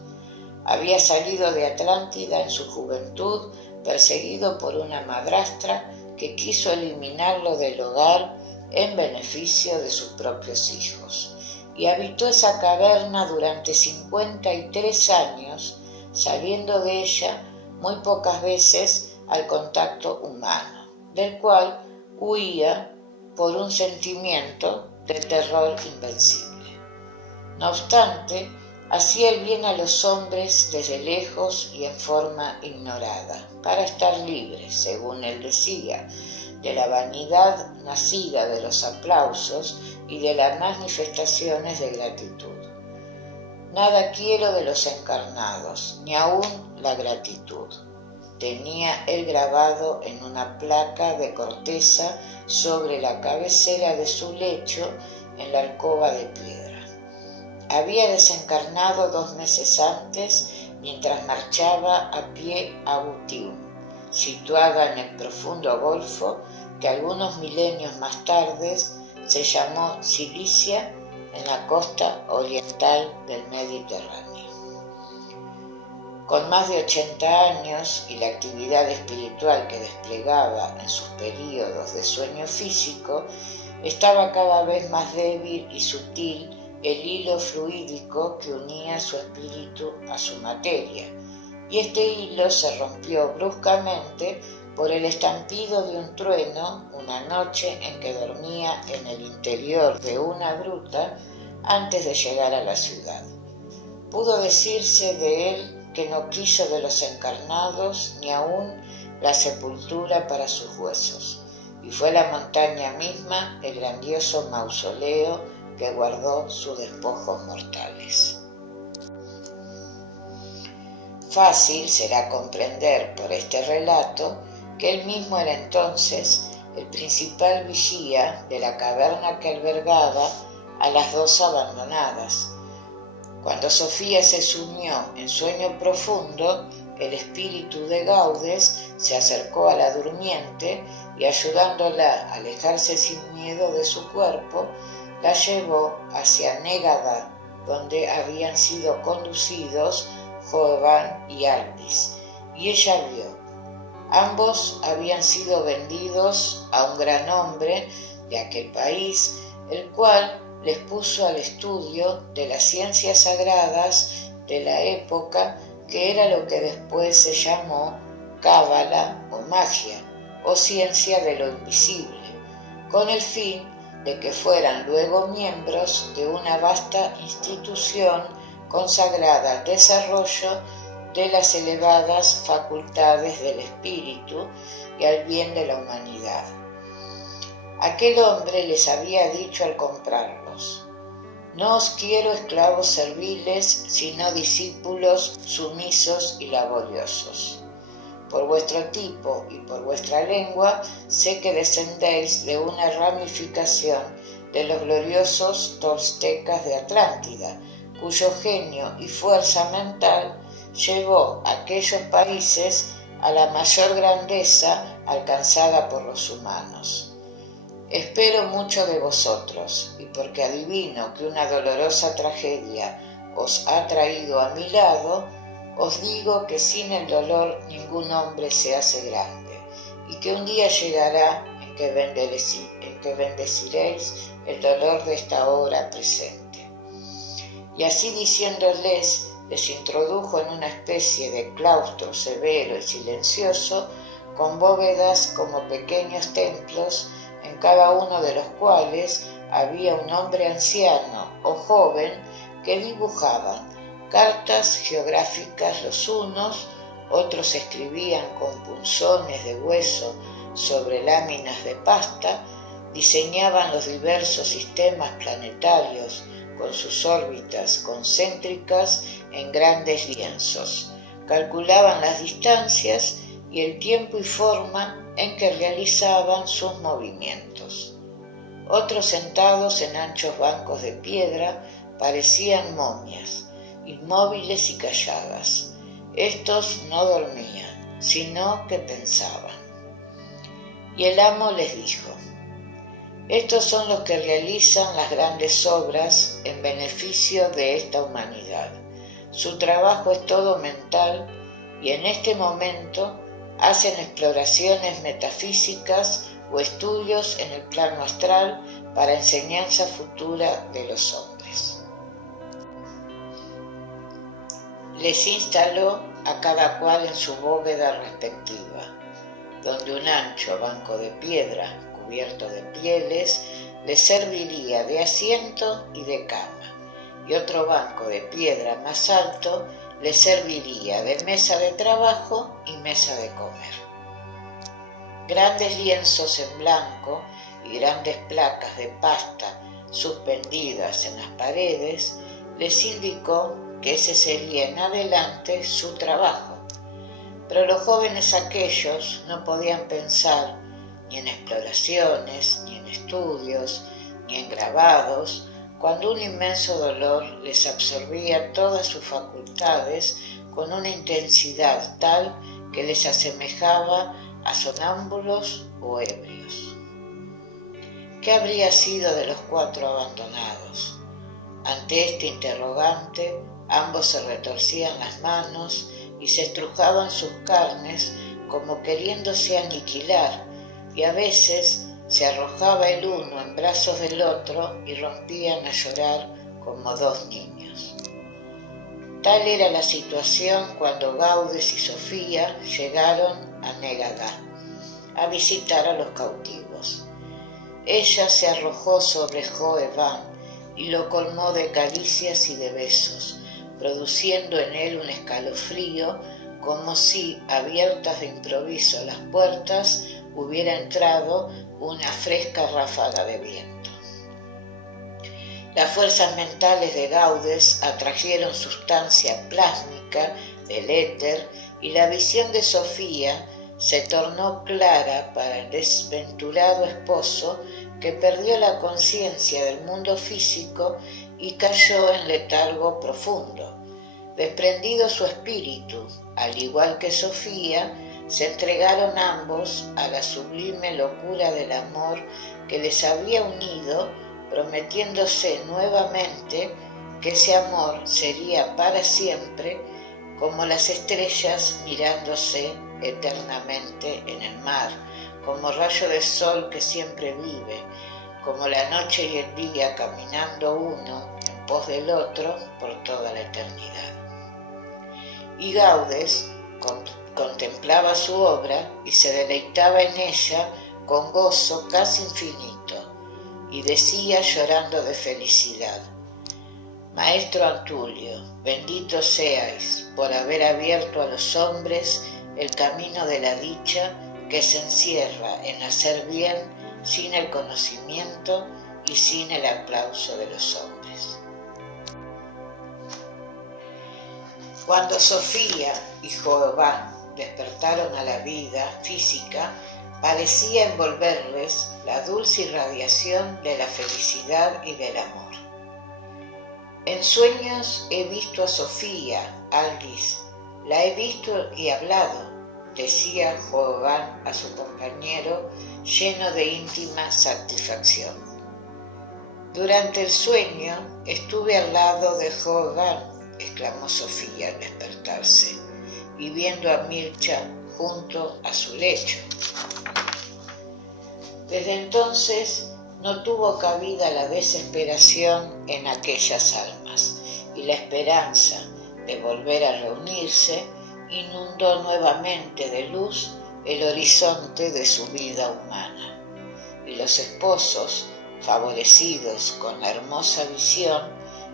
Había salido de Atlántida en su juventud, perseguido por una madrastra que quiso eliminarlo del hogar en beneficio de sus propios hijos, y habitó esa caverna durante 53 años, saliendo de ella muy pocas veces al contacto humano, del cual huía por un sentimiento de terror invencible. No obstante, hacía el bien a los hombres desde lejos y en forma ignorada, para estar libre, según él decía, de la vanidad nacida de los aplausos y de las manifestaciones de gratitud. Nada quiero de los encarnados, ni aun la gratitud. Tenía él grabado en una placa de corteza sobre la cabecera de su lecho en la alcoba de piedra. Había desencarnado 2 meses antes, mientras marchaba a pie a Butium, situada en el profundo golfo que algunos milenios más tarde se llamó Cilicia, en la costa oriental del Mediterráneo. Con más de 80 años y la actividad espiritual que desplegaba en sus períodos de sueño físico, estaba cada vez más débil y sutil el hilo fluídico que unía su espíritu a su materia, y este hilo se rompió bruscamente por el estampido de un trueno una noche en que dormía en el interior de una gruta antes de llegar a la ciudad. Pudo decirse de él que no quiso de los encarnados ni aun la sepultura para sus huesos, y fue la montaña misma el grandioso mausoleo que guardó sus despojos mortales. Fácil será comprender por este relato que él mismo era entonces el principal vigía de la caverna que albergaba a las 2 abandonadas. Cuando Sofía se sumió en sueño profundo, el espíritu de Gaudes se acercó a la durmiente y, ayudándola a alejarse sin miedo de su cuerpo, la llevó hacia Négada, donde habían sido conducidos Jovan y Aldis, y ella vio. Ambos habían sido vendidos a un gran hombre de aquel país, el cual les puso al estudio de las ciencias sagradas de la época, que era lo que después se llamó cábala o magia, o ciencia de lo invisible, con el fin de que fueran luego miembros de una vasta institución consagrada al desarrollo de las elevadas facultades del espíritu y al bien de la humanidad. Aquel hombre les había dicho al comprarlos: no os quiero esclavos serviles, sino discípulos sumisos y laboriosos. Por vuestro tipo y por vuestra lengua sé que descendéis de una ramificación de los gloriosos toltecas de Atlántida, cuyo genio y fuerza mental llevó a aquellos países a la mayor grandeza alcanzada por los humanos. Espero mucho de vosotros, y porque adivino que una dolorosa tragedia os ha traído a mi lado, os digo que sin el dolor ningún hombre se hace grande, y que un día llegará en que bendeciréis el dolor de esta hora presente. Y así diciéndoles, les introdujo en una especie de claustro severo y silencioso, con bóvedas como pequeños templos, en cada uno de los cuales había un hombre anciano o joven que dibujaban cartas geográficas los unos, otros escribían con punzones de hueso sobre láminas de pasta, diseñaban los diversos sistemas planetarios con sus órbitas concéntricas en grandes lienzos, calculaban las distancias y el tiempo y forma en que realizaban sus movimientos. Otros, sentados en anchos bancos de piedra, parecían momias, inmóviles y calladas. Estos no dormían, sino que pensaban. Y el amo les dijo: estos son los que realizan las grandes obras en beneficio de esta humanidad. Su trabajo es todo mental y en este momento hacen exploraciones metafísicas o estudios en el plano astral para enseñanza futura de los hombres. Les instaló a cada cual en su bóveda respectiva, donde un ancho banco de piedra cubierto de pieles le serviría de asiento y de cama, y otro banco de piedra más alto le serviría de mesa de trabajo y mesa de comer. Grandes lienzos en blanco y grandes placas de pasta suspendidas en las paredes les indicó que ese sería en adelante su trabajo. Pero los jóvenes aquellos no podían pensar ni en exploraciones, ni en estudios, ni en grabados, cuando un inmenso dolor les absorbía todas sus facultades con una intensidad tal que les asemejaba a sonámbulos o ebrios. ¿Qué habría sido de los 4 abandonados? Ante este interrogante, ambos se retorcían las manos y se estrujaban sus carnes como queriéndose aniquilar, y a veces se arrojaba el uno en brazos del otro y rompían a llorar como 2 niños. Tal era la situación cuando Gaudes y Sofía llegaron a Négadá a visitar a los cautivos. Ella se arrojó sobre Joeván y lo colmó de caricias y de besos, produciendo en él un escalofrío como si, abiertas de improviso las puertas, hubiera entrado una fresca ráfaga de viento. Las fuerzas mentales de Gaudes atrajeron sustancia plásmica del éter y la visión de Sofía se tornó clara para el desventurado esposo, que perdió la conciencia del mundo físico y cayó en letargo profundo. Desprendido su espíritu, al igual que Sofía, se entregaron ambos a la sublime locura del amor que les había unido, prometiéndose nuevamente que ese amor sería para siempre, como las estrellas mirándose eternamente en el mar, como rayo de sol que siempre vive, como la noche y el día caminando uno en pos del otro por toda la eternidad. Y Gaudes contemplaba su obra y se deleitaba en ella con gozo casi infinito, y decía llorando de felicidad: Maestro Antulio, bendito seáis por haber abierto a los hombres el camino de la dicha que se encierra en hacer bien sin el conocimiento y sin el aplauso de los hombres. Cuando Sofía y Joeván despertaron a la vida física, parecía envolverles la dulce irradiación de la felicidad y del amor. En sueños he visto a Sofía, Aldis, la he visto y hablado, decía Joeván a su compañero, lleno de íntima satisfacción. Durante el sueño estuve al lado de Joeván, exclamó Sofía al despertarse, y viendo a Mircha junto a su lecho. Desde entonces no tuvo cabida la desesperación en aquellas almas, y la esperanza de volver a reunirse inundó nuevamente de luz el horizonte de su vida humana, y los esposos, favorecidos con la hermosa visión,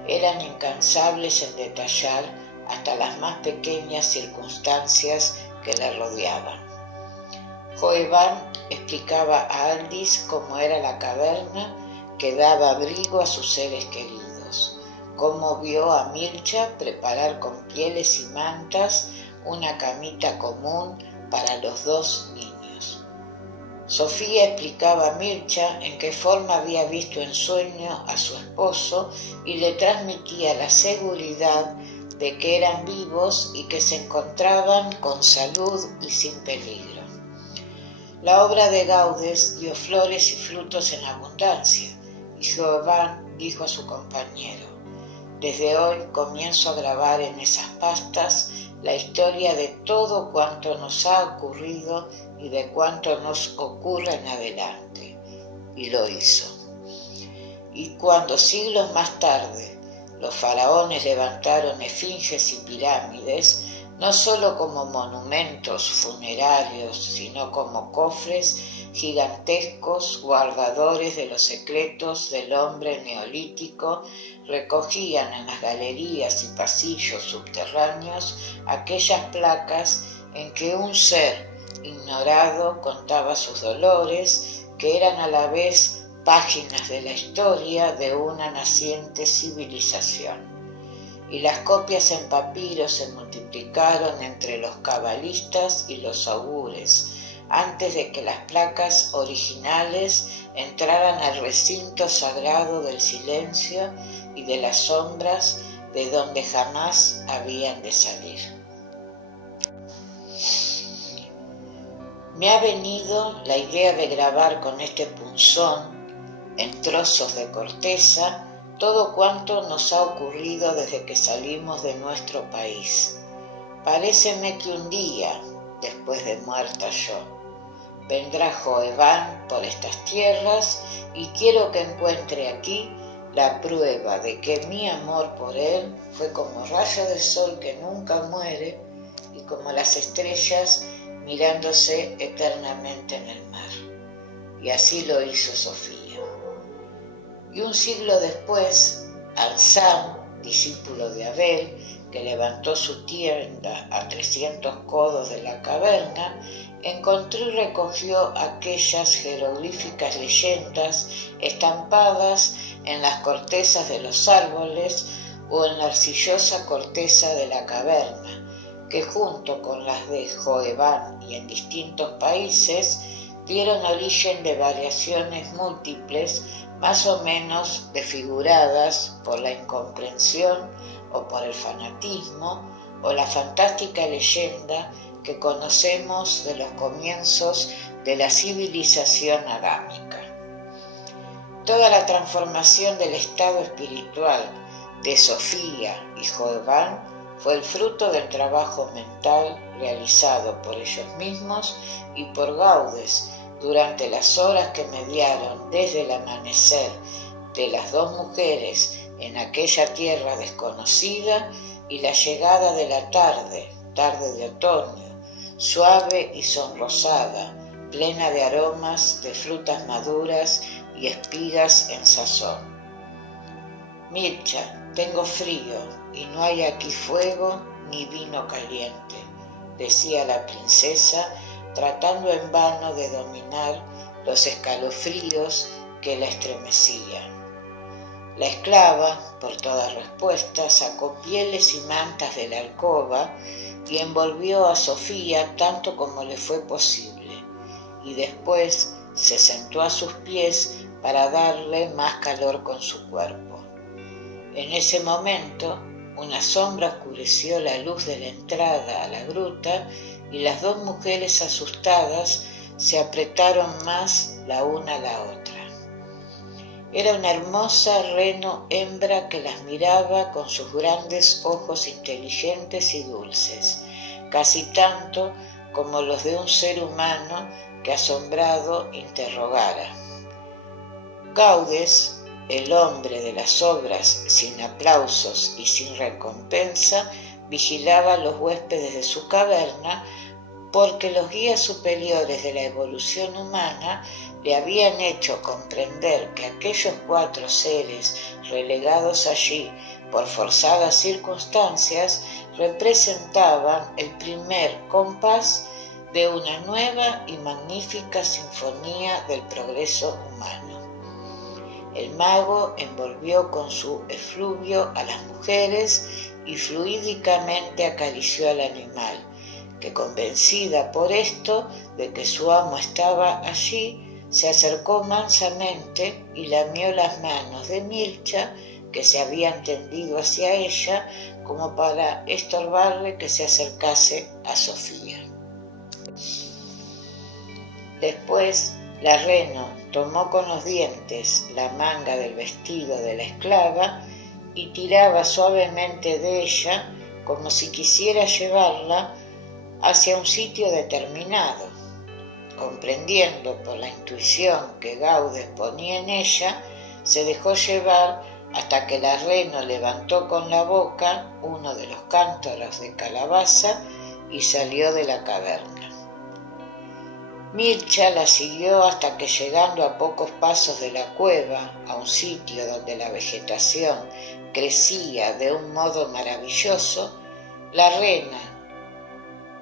eran incansables en detallar hasta las más pequeñas circunstancias que la rodeaban. Joeván explicaba a Aldis cómo era la caverna que daba abrigo a sus seres queridos, cómo vio a Mircha preparar con pieles y mantas una camita común para los 2 niños. Sofía explicaba a Mircha en qué forma había visto en sueño a su esposo y le transmitía la seguridad de que eran vivos y que se encontraban con salud y sin peligro. La obra de Gaudes dio flores y frutos en abundancia, y Joeván dijo a su compañero: desde hoy comienzo a grabar en esas pastas la historia de todo cuanto nos ha ocurrido y de cuanto nos ocurra en adelante. Y lo hizo. Y cuando siglos más tarde los faraones levantaron esfinges y pirámides, no solo como monumentos funerarios, sino como cofres gigantescos guardadores de los secretos del hombre neolítico, recogían en las galerías y pasillos subterráneos aquellas placas en que un ser ignorado contaba sus dolores, que eran a la vez páginas de la historia de una naciente civilización. Y las copias en papiro se multiplicaron entre los cabalistas y los augures, antes de que las placas originales entraran al recinto sagrado del silencio y de las sombras, de donde jamás habían de salir. Me ha venido la idea de grabar con este punzón, en trozos de corteza, todo cuanto nos ha ocurrido desde que salimos de nuestro país. Paréceme que un día, después de muerta yo, vendrá Joebán por estas tierras y quiero que encuentre aquí la prueba de que mi amor por él fue como rayo de sol que nunca muere y como las estrellas mirándose eternamente en el mar. Y así lo hizo Sofía. Y un siglo después, Ansán, discípulo de Abel, que levantó su tienda a 300 codos de la caverna, encontró y recogió aquellas jeroglíficas leyendas estampadas en las cortezas de los árboles o en la arcillosa corteza de la caverna, que junto con las de Joebán y en distintos países dieron origen de variaciones múltiples, más o menos desfiguradas por la incomprensión o por el fanatismo o la fantástica leyenda que conocemos de los comienzos de la civilización adámica. Toda la transformación del estado espiritual de Sofía y Joebán fue el fruto del trabajo mental realizado por ellos mismos y por Gaudes durante las horas que mediaron desde el amanecer de las dos mujeres en aquella tierra desconocida y la llegada de la tarde de otoño, suave y sonrosada, plena de aromas de frutas maduras y espigas en sazón. Mircha, tengo frío y no hay aquí fuego ni vino caliente, decía la princesa, tratando en vano de dominar los escalofríos que la estremecían. La esclava, por toda respuesta, sacó pieles y mantas de la alcoba y envolvió a Sofía tanto como le fue posible, y después se sentó a sus pies para darle más calor con su cuerpo. En ese momento, una sombra oscureció la luz de la entrada a la gruta y las dos mujeres asustadas se apretaron más la una a la otra. Era una hermosa reno hembra que las miraba con sus grandes ojos inteligentes y dulces, casi tanto como los de un ser humano que asombrado interrogara. Gaudes, el hombre de las obras sin aplausos y sin recompensa, vigilaba a los huéspedes de su caverna porque los guías superiores de la evolución humana le habían hecho comprender que aquellos 4 seres relegados allí por forzadas circunstancias representaban el primer compás de una nueva y magnífica sinfonía del progreso humano. El mago envolvió con su efluvio a las mujeres y fluídicamente acarició al animal, que convencida por esto de que su amo estaba allí, se acercó mansamente y lamió las manos de Mircha, que se habían tendido hacia ella como para estorbarle que se acercase a Sofía. Después, la reno tomó con los dientes la manga del vestido de la esclava y tiraba suavemente de ella como si quisiera llevarla hacia un sitio determinado. Comprendiendo por la intuición que Gaudens ponía en ella, se dejó llevar hasta que la reno levantó con la boca uno de los cántaros de calabaza y salió de la caverna. Mircha la siguió hasta que, llegando a pocos pasos de la cueva, a un sitio donde la vegetación crecía de un modo maravilloso, la rena,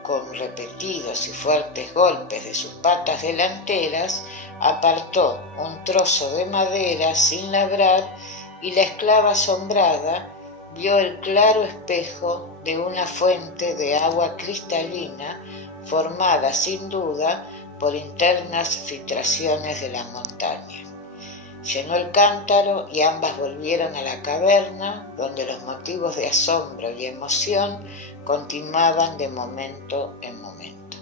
con repetidos y fuertes golpes de sus patas delanteras, apartó un trozo de madera sin labrar y la esclava asombrada vio el claro espejo de una fuente de agua cristalina formada sin duda por internas filtraciones de la montaña. Llenó el cántaro y ambas volvieron a la caverna, donde los motivos de asombro y emoción continuaban de momento en momento.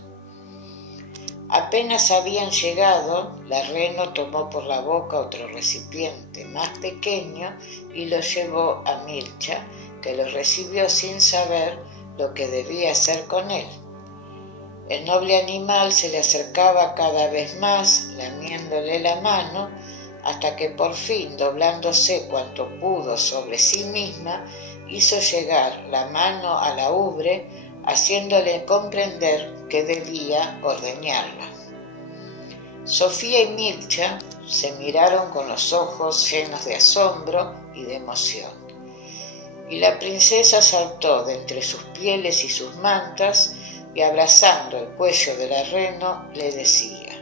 Apenas habían llegado, la reno tomó por la boca otro recipiente más pequeño y lo llevó a Mircha, que lo recibió sin saber lo que debía hacer con él. El noble animal se le acercaba cada vez más, lamiéndole la mano, hasta que por fin, doblándose cuanto pudo sobre sí misma, hizo llegar la mano a la ubre, haciéndole comprender que debía ordeñarla. Sofía y Mircha se miraron con los ojos llenos de asombro y de emoción, y la princesa saltó de entre sus pieles y sus mantas, y abrazando el cuello de la reno le decía: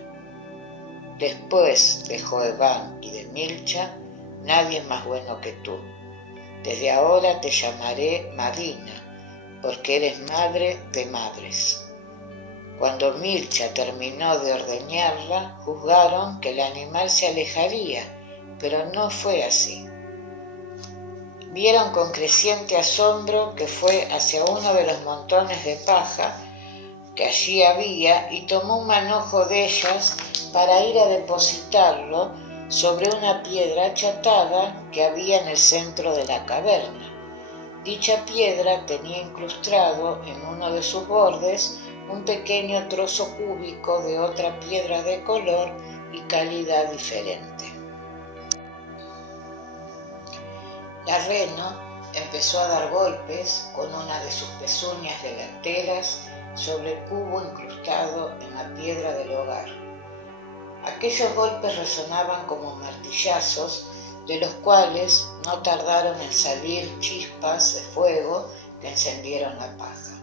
«Después de Joeván y de Mircha, nadie es más bueno que tú. Desde ahora te llamaré Madina, porque eres madre de madres». Cuando Mircha terminó de ordeñarla, juzgaron que el animal se alejaría, pero no fue así. Vieron con creciente asombro que fue hacia uno de los montones de paja que allí había y tomó un manojo de ellas para ir a depositarlo sobre una piedra achatada que había en el centro de la caverna. Dicha piedra tenía incrustado en uno de sus bordes un pequeño trozo cúbico de otra piedra de color y calidad diferente. La reno empezó a dar golpes con una de sus pezuñas delanteras sobre el cubo incrustado en la piedra del hogar. Aquellos golpes resonaban como martillazos, de los cuales no tardaron en salir chispas de fuego que encendieron la paja.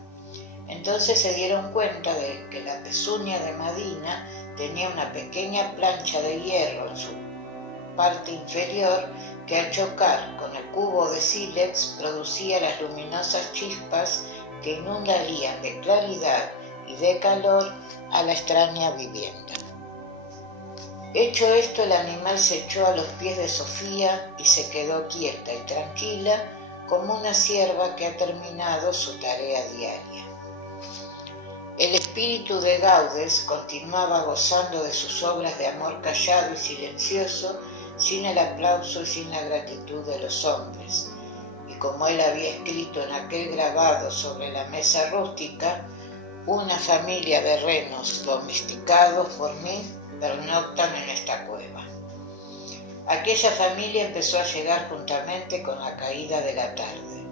Entonces se dieron cuenta de que la pezuña de Madina tenía una pequeña plancha de hierro en su parte inferior que, al chocar con el cubo de sílex, producía las luminosas chispas que inundarían de claridad y de calor a la extraña vivienda. Hecho esto, el animal se echó a los pies de Sofía y se quedó quieta y tranquila como una cierva que ha terminado su tarea diaria. El espíritu de Gaudens continuaba gozando de sus obras de amor callado y silencioso, sin el aplauso y sin la gratitud de los hombres. Y como él había escrito en aquel grabado sobre la mesa rústica: «Una familia de renos domesticados por mí pernoctan en esta cueva». Aquella familia empezó a llegar juntamente con la caída de la tarde,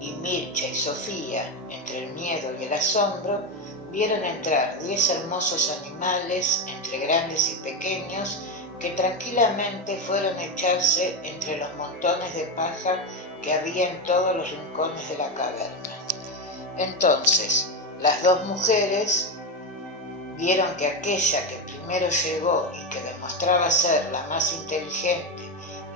y Mircha y Sofía, entre el miedo y el asombro, vieron entrar 10 hermosos animales, entre grandes y pequeños, que tranquilamente fueron a echarse entre los montones de paja que había en todos los rincones de la caverna. Entonces las dos mujeres vieron que aquella que primero llegó y que demostraba ser la más inteligente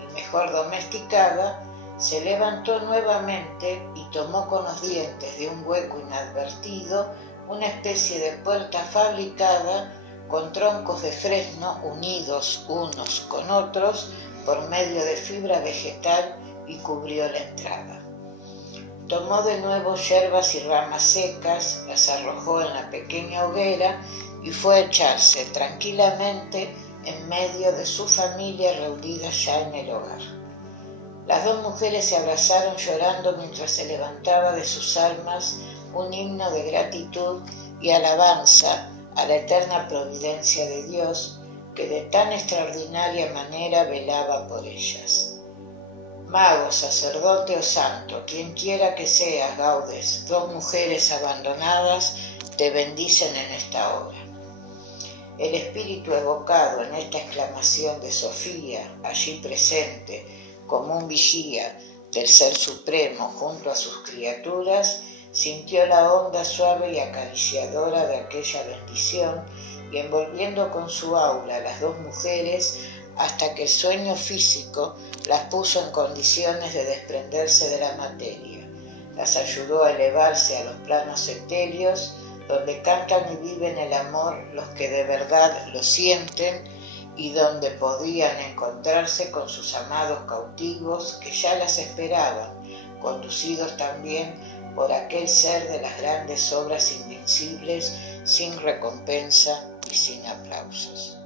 y mejor domesticada, se levantó nuevamente y tomó con los dientes de un hueco inadvertido una especie de puerta fabricada con troncos de fresno unidos unos con otros por medio de fibra vegetal, y cubrió la entrada. Tomó de nuevo yerbas y ramas secas, las arrojó en la pequeña hoguera y fue a echarse tranquilamente en medio de su familia reunida ya en el hogar. Las dos mujeres se abrazaron llorando mientras se levantaba de sus almas un himno de gratitud y alabanza a la eterna providencia de Dios, que de tan extraordinaria manera velaba por ellas. Mago, sacerdote o santo, quien quiera que seas, Gaudes, dos mujeres abandonadas te bendicen en esta hora. El espíritu evocado en esta exclamación de Sofía, allí presente, como un vigía del Ser Supremo junto a sus criaturas, sintió la onda suave y acariciadora de aquella bendición y envolviendo con su aura a las dos mujeres hasta que el sueño físico las puso en condiciones de desprenderse de la materia. Las ayudó a elevarse a los planos etéreos, donde cantan y viven el amor los que de verdad lo sienten y donde podían encontrarse con sus amados cautivos que ya las esperaban, conducidos también por aquel ser de las grandes obras invencibles, sin recompensa y sin aplausos.